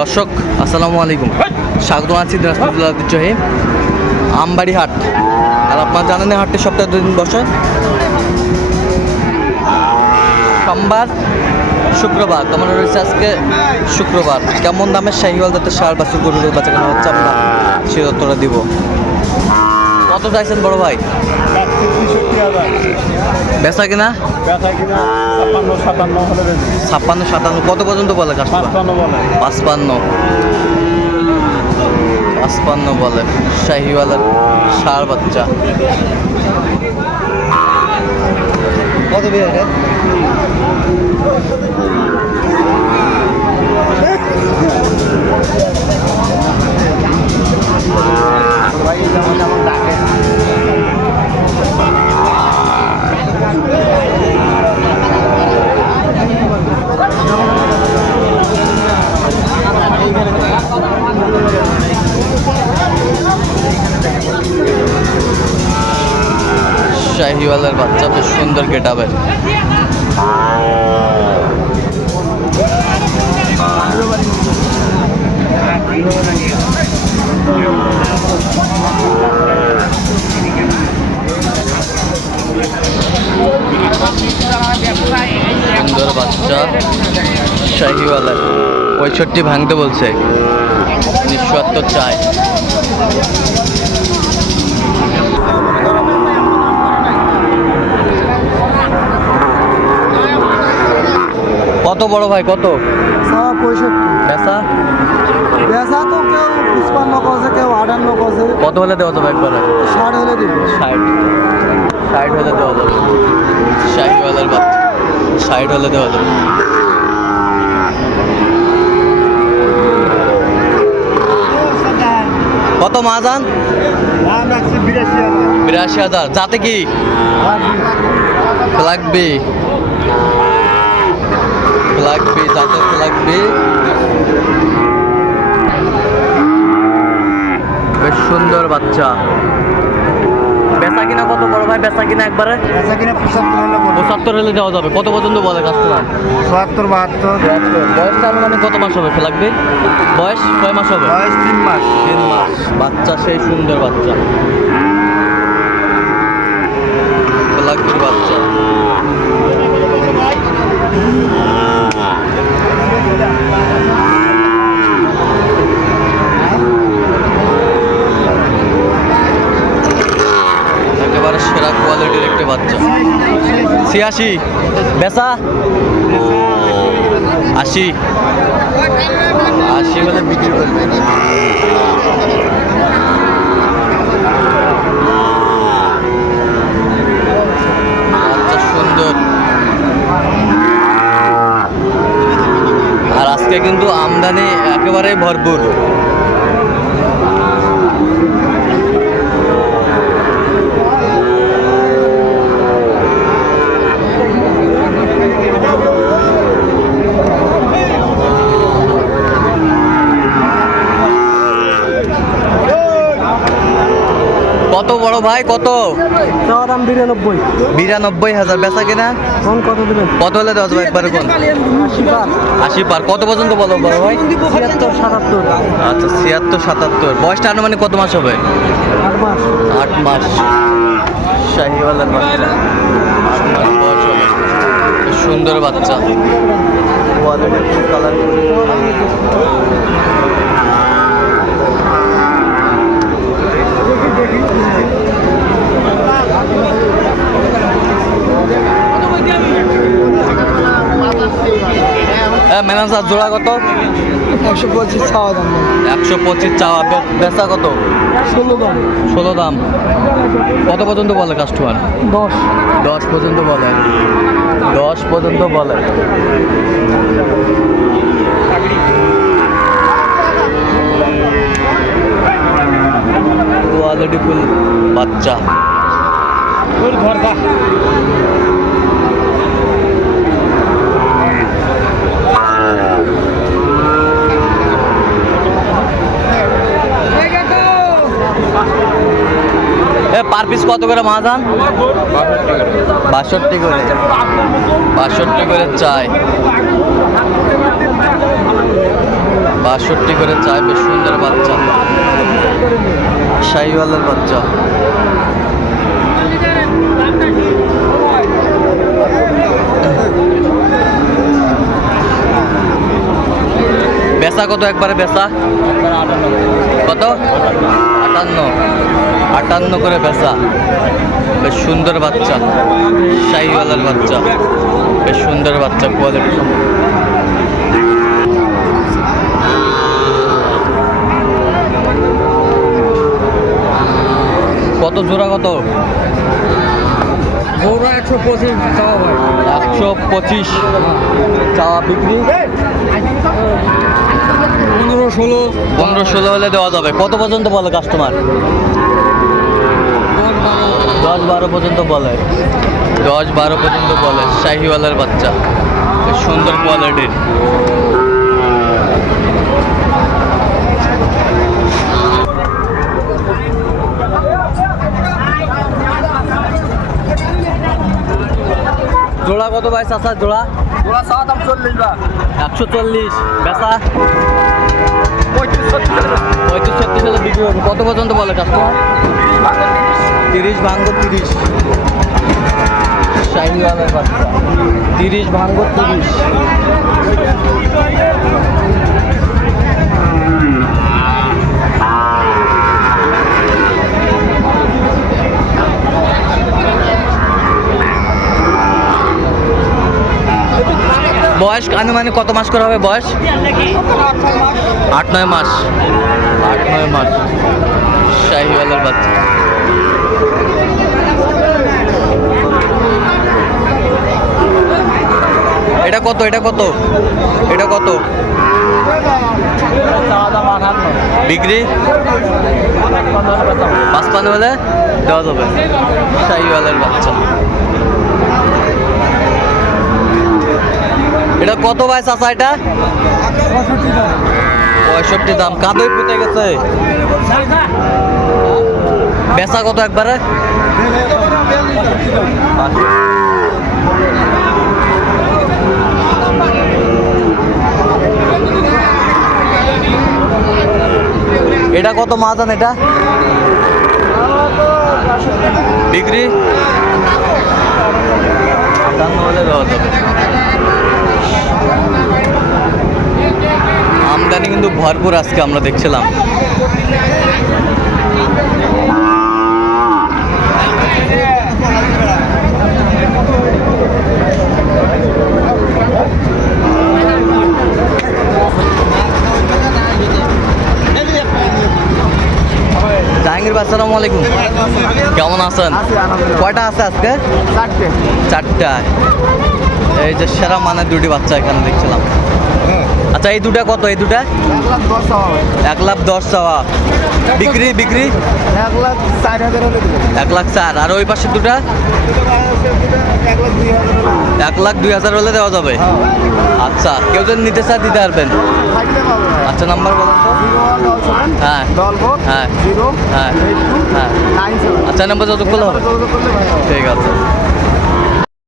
দর্শক, আসসালামু আলাইকুম। স্বাগত আছি দিনাজপুর আমবাড়ি হাট আর আপনার জানেন হাটটি সপ্তাহে দুদিন বসে। সোমবার, শুক্রবার তোমার রয়েছে আজকে শুক্রবার। কেমন দামের শাহিওয়াল দত্তের সার বাছুর গরু বাচ্চা কেনা হচ্ছে আমরা সে তথ্যটা দিব। কত চাইছেন বড় ভাই? বেচা কিনা? ছাপ্পান্ন সাতান্ন কত পর্যন্ত বলে কাস্টমার পাঁচপান্ন বলে। পাঁচপান্ন। পাঁচপান্ন বলে। শাহিওয়ালার সার বাচ্চা। কত বিয়ে শাহিওয়ালার বাচ্চা বেশ সুন্দর গেটাবের সুন্দর বাচ্চা শাহিওয়ালার। পঁয়ষট্টি ভাঙতে বলছে। নিঃস্বার্থ চায়। কত বড় ভাই কত? সব পঁয়ষট্টি। বেচা? বেচা তো কেউ পুষ্পান্ন কষে কেউ আটান্ন কষে। কত হলে দেওয়া যাবে একবারে? ষাট হলে দিবি। ষাট। ষাট হলে দেওয়া যাবে। বাচ্চা। ষাট হলে দেওয়া যাবে। কত মাজান বিরাশি হাজার। যাতে কি? লাগবে। লাগবে যাতে লাগবে। বেশ সুন্দর বাচ্চা। বেচা কিনা কত বড় ভাই? বেচা কিনা একবারে? বেচা কিনা পঁচাত্তর হলে পঁচাত্তর হলে দেওয়া যাবে। কত পর্যন্ত বলে কাস্টমার? চুয়াত্তর বাহাত্তর। বয়সটা আনুমানিক কত মাস হবে? লাগবে বয়স কয় মাস হবে? বয়স তিন মাস। তিন মাস। বাচ্চা সেই সুন্দর বাচ্চা। লাগবে বাচ্চা একেবারে সেরা কোয়ালিটির একটা বাচ্চা ছিয়াশি। বেচা? আশি। আশি হলে বিক্রি করবে সুন্দর। আর আজকে কিন্তু আমদানি একেবারে ভরপুর কত বড় ভাই কত? চাওয়া দাম বিরানব্বই। বিরানব্বই হাজার বেচা কিনা? কোন কত দেবেন? কত হলে দেওয়া যাবে একবারে কোন আশি পার। কত পর্যন্ত বলো বড় ভাই? ছিয়াত্তর সাতাত্তর। আচ্ছা ছিয়াত্তর সাতাত্তর। বয়সটা আনুমানিক কত মাস হবে? আট মাস। আট মাস। শাহিওয়ালার বাচ্চা। আট মাস বয়স হবে। সুন্দর বাচ্চা। কোয়ালিটি কালার ম্যানেজার জোড়া কত? একশো পঁচিশ চাওয়া দাম। একশো পঁচিশ চাওয়া বেচা কত? ষোলো দাম। ষোলো দাম। কত পর্যন্ত বলে কাস্টমার দশ। দশ পর্যন্ত বলে। দশ পর্যন্ত বলে। কোয়ালিটি ফুল বাচ্চা। এ পার পিস কত করে মাজান বাষট্টি করে। বাষট্টি করে চাই। বাষট্টি করে চায় বেশ সুন্দর বাচ্চা। শাহিওয়ালের বাচ্চা। বেচা কত একবারে বেচা? কত? আটান্ন। আটান্ন করে বেচা। বেশ সুন্দর বাচ্চা। শাহিওয়ালার বাচ্চা। বেশ সুন্দর বাচ্চা কোয়ালিটি কত জোড়া কত? জোড়া একশো পঁচিশ চাওয়া ভাই। একশো পঁচিশ। চাওয়া বিক্রি? পনেরো ষোলো। পনেরো ষোলো হলে দেওয়া যাবে। কত পর্যন্ত বলে কাস্টমার দশ বারো পর্যন্ত বলে। দশ বারো পর্যন্ত বলে শাহিওয়ালার বাচ্চা। সুন্দর কোয়ালিটির জোড়া কত ভাই চাষা জোড়া? জোড়া চাওয়া দাম চল্লিশ বা একশো চল্লিশ বেচা? পঁয়ত্রিশ ছত্রিশ পঁয়ত্রিশ ছত্রিশ হাজার বিক্রি হবে। কত পর্যন্ত বলে কাস্টমার তিরিশ ভাঙ্গ তিরিশ। বাচ্চা। তিরিশ ভাঙ্গ তিরিশ। বয়স আনুমানিক কত মাস করে হবে বয়স? আট নয় মাস। আট নয় মাস। শাহিওয়ালের বাচ্চা। এটা কত এটা কত? এটা কত? বিক্রি? পাঁচ পান হলে দেওয়া যাবে। শাহিওয়ালের বাচ্চা। এটা কত ভাই চাচা এটা? পঁয়ষট্টি দাম। কাদই পুঁতে গেছে। বেচা কত একবারে? এটা কত মাদান এটা? বিক্রি আমদানি কিন্তু ভরপুর আজকে আমরা দেখছিলাম জাহাঙ্গীর ভাই আসসালামু আলাইকুম কেমন আছেন? কয়টা আছে আজকে? চারটে। চারটা এই যে সেরা মানে দুটি বাচ্চা এখানে দেখছিলাম। আচ্ছা এই দুটা কত? এই দুটা? এক লাখ দশ চাওয়া বিক্রি বিক্রি? এক লাখ চার। আর ওই পাশের দুটা? এক লাখ দুই হাজার হলে দেওয়া যাবে। আচ্ছা কেউ যদি নিতে চায় দিতে পারবেন। আচ্ছা নাম্বার বলুন হ্যাঁ হ্যাঁ হ্যাঁ হ্যাঁ। আচ্ছা নাম্বার যতক্ষণ হবে। ঠিক আছে।